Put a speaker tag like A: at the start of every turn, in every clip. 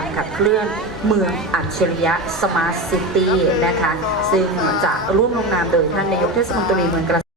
A: รมขับเคลื่อนเมืองอัจฉริยะสมาร์ทซิตี้นะคะ ซึ่งจะร่วมลงนามโดยท่านนายกเทศมนตรีเมืองกระ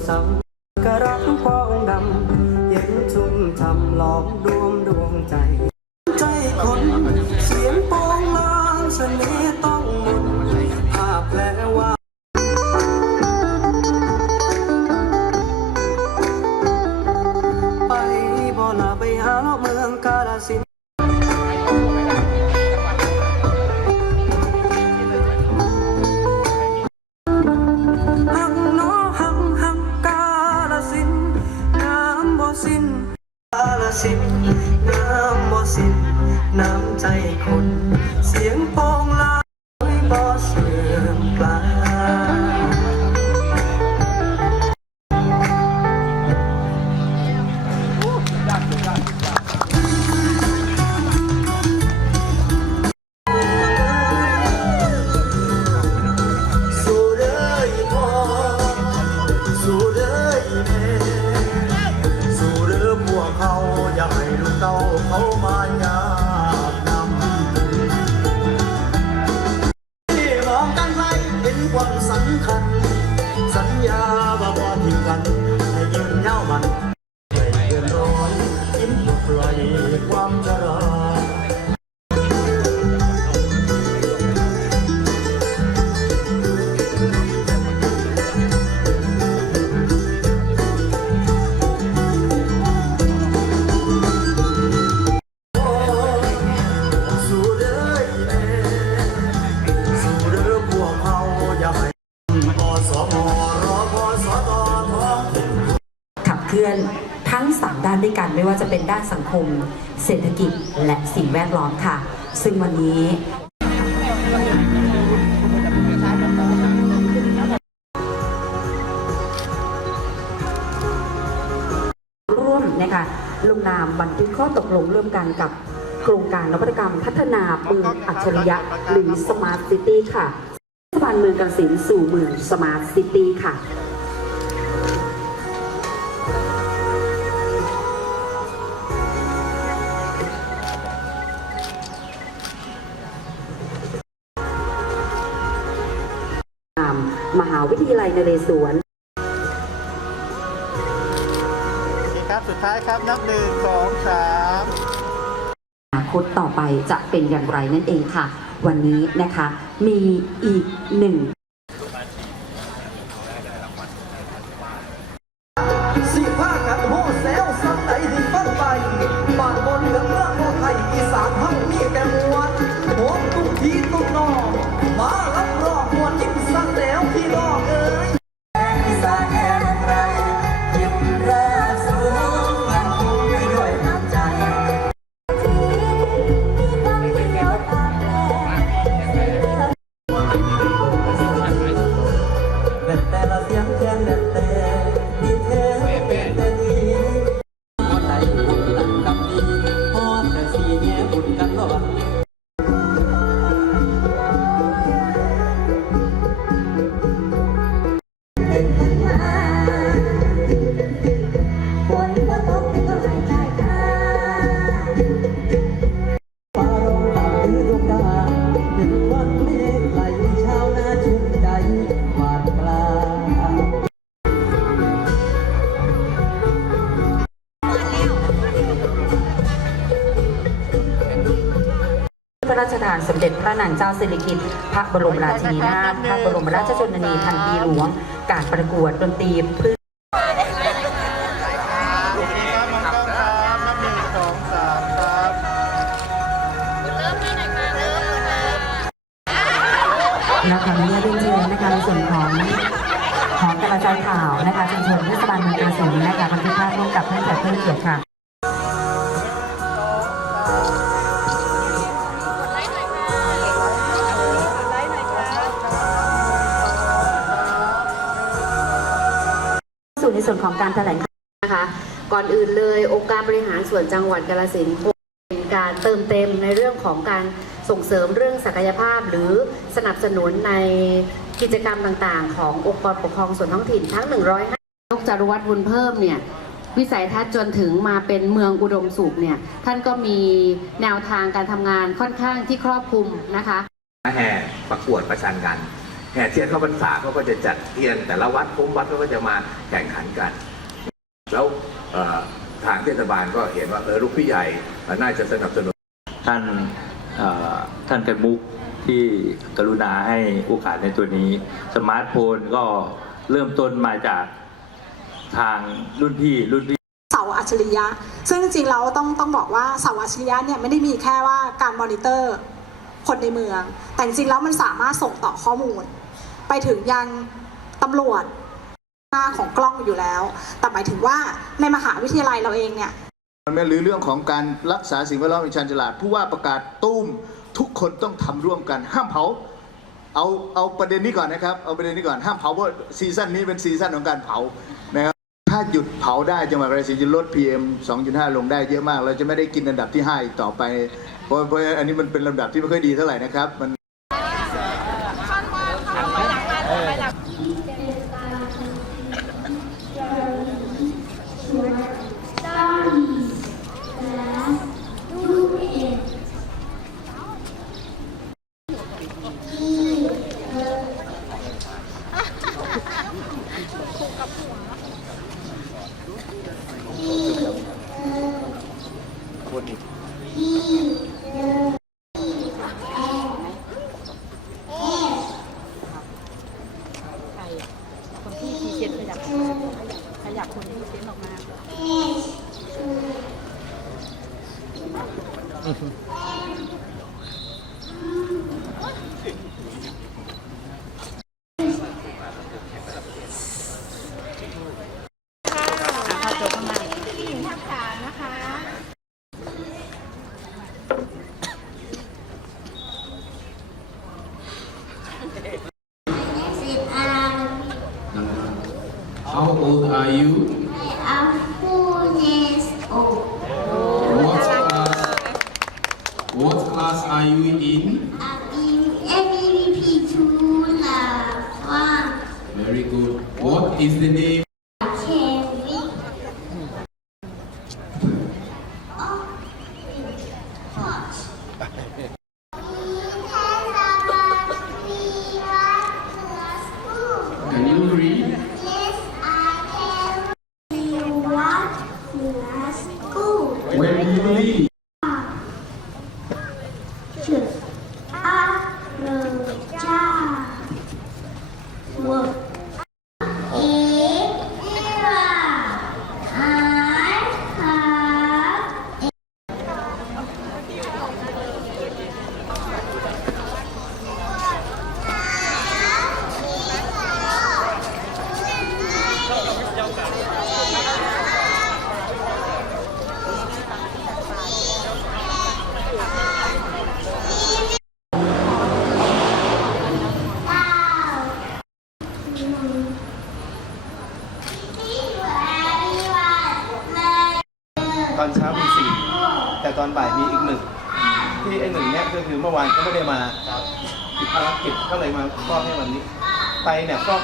B: โา kann. คม เศ
A: รษฐกิจและสิ่งแวดล้อมค่ะ ซึ่งวันนี้ร่วมนะคะลงนามบันทึกข้อตกลงร่วมกันกับโครงการนวัตกรรมพัฒนาเมืองอัจฉริยะหรือ Smart City ค่ะเทศบาลเมืองกาฬสินธุ์สู่เมือง Smart City ค่ะ มหาวิทยาลัยนเรศวร
C: โอเคครับสุดท้ายครับนับหนึ่งสองสาม
A: อนาคตต่อไปจะเป็นอย่างไรนั่นเองค่ะ วันนี้นะคะมีอีกหนึ่ง
B: พระราช
A: ทานสมเด็จพระนางเจ้าสิริกิติ์พระบรมราชินีนาถพระบรมราชชนนีพันปีหลวง การประกวดดนตรีพื้น
C: โอเคครับมองกล้อครับนับหนึ่งสองสามครับ
A: และนุญาตเรียนเชิญนะคะในส่วนของของกระจายข่าวนะคะชุมชนเทศบาลเมืองกาฬสินธุ์นะคะบันทึกภาพร่วมกับท่านแขกผู้มีเกียรติค่ะ ส่วนของการแถลงข่าว
D: นะคะ ก่อนอื่นเลยองค์การบริหารส่วนจังหวัดกาฬสินธุ์คงเป็นการเติมเต็มในเรื่องของการส่งเสริมเรื่องศักยภาพ หรือสนับสนุนในกิจกรรมต่างๆ ขององค์กรปกครองส่วนท้องถิ่นทั้ง 105นกจารวัฒน์บุญเพิ่มเนี่ยวิสัยทัศน์จนถึงมาเป็นเมืองอุดมสุขเนี่ยท่านก็มีแนวทางการทำงานค่อนข้างที่ครอบคลุมนะคะ
E: แห่ประกวดประชันกัน แห่เทียนเข้าพรรษาเขาก็จะจัดเทียน แต่ละวัดคุ้มวัดเขาก็จะมาแข่งขันกัน แล้วเอ่อทางเทศบาลก็เห็นว่าเออลูกพี่ใหญ่น่าจะสนับสนุน
F: ท่านเอ่อท่านไก่มุกที่กรุณาให้โอกาสในตัวนี้ สมาร์ทโฟนก็เริ่มต้นมาจากทางรุ่นพี่รุ่นพี่
G: เสาอัจฉริยะ ซึ่งจริงๆแล้วต้องต้องบอกว่าเสาอัจฉริยะเนี่ยไม่ได้มีแค่ว่าการมอนิเตอร์คนในเมือง แต่จริงๆแล้วมันสามารถส่งต่อข้อมูล ไปถึงยังตำรวจหน้าของกล้องอยู่แล้ว แต่หมายถึงว่าในมหาวิทยาลัยเราเองเนี่ย
H: มันไม่รือเรื่องของการรักษาสิ่งแวดล้อมในชันฉลาด ผู้ว่าประกาศตุ้มทุกคนต้องทำร่วมกันห้ามเผาเอาเอาประเด็นนี้ก่อนนะครับเอาประเด็นนี้ก่อนห้ามเผาเพราะซีซั่นนี้เป็นซีซั่นของการเผานะครับถ้าหยุดเผาได้จังหวัดกาฬสินธุ์จะลด PM 2.5 ลงได้เยอะมาก เราจะไม่ได้กินอันดับที่ 5 อีกต่อไป เพราะเพราะอันนี้มันเป็นลำดับที่ไม่ค่อยดีเท่าไหร่นะครับมัน
I: ขยับค
J: นที่เซ็
I: นออก
J: มาค่ะพอจบมา
I: are you in?
J: I'm in MEVP two lab one.
I: Very good. What is the name?
J: 去
C: ตอนเช้ามีสี่แต่ตอนบ่ายมีอีกหนึ่งที่ไอ้หนึ่งเนี่ยก็คือเมื่อวานก็ไม่ได้มาติดภารกิจก็เลยมาฟอกให้วันนี้ ไปเนี่ยฟอก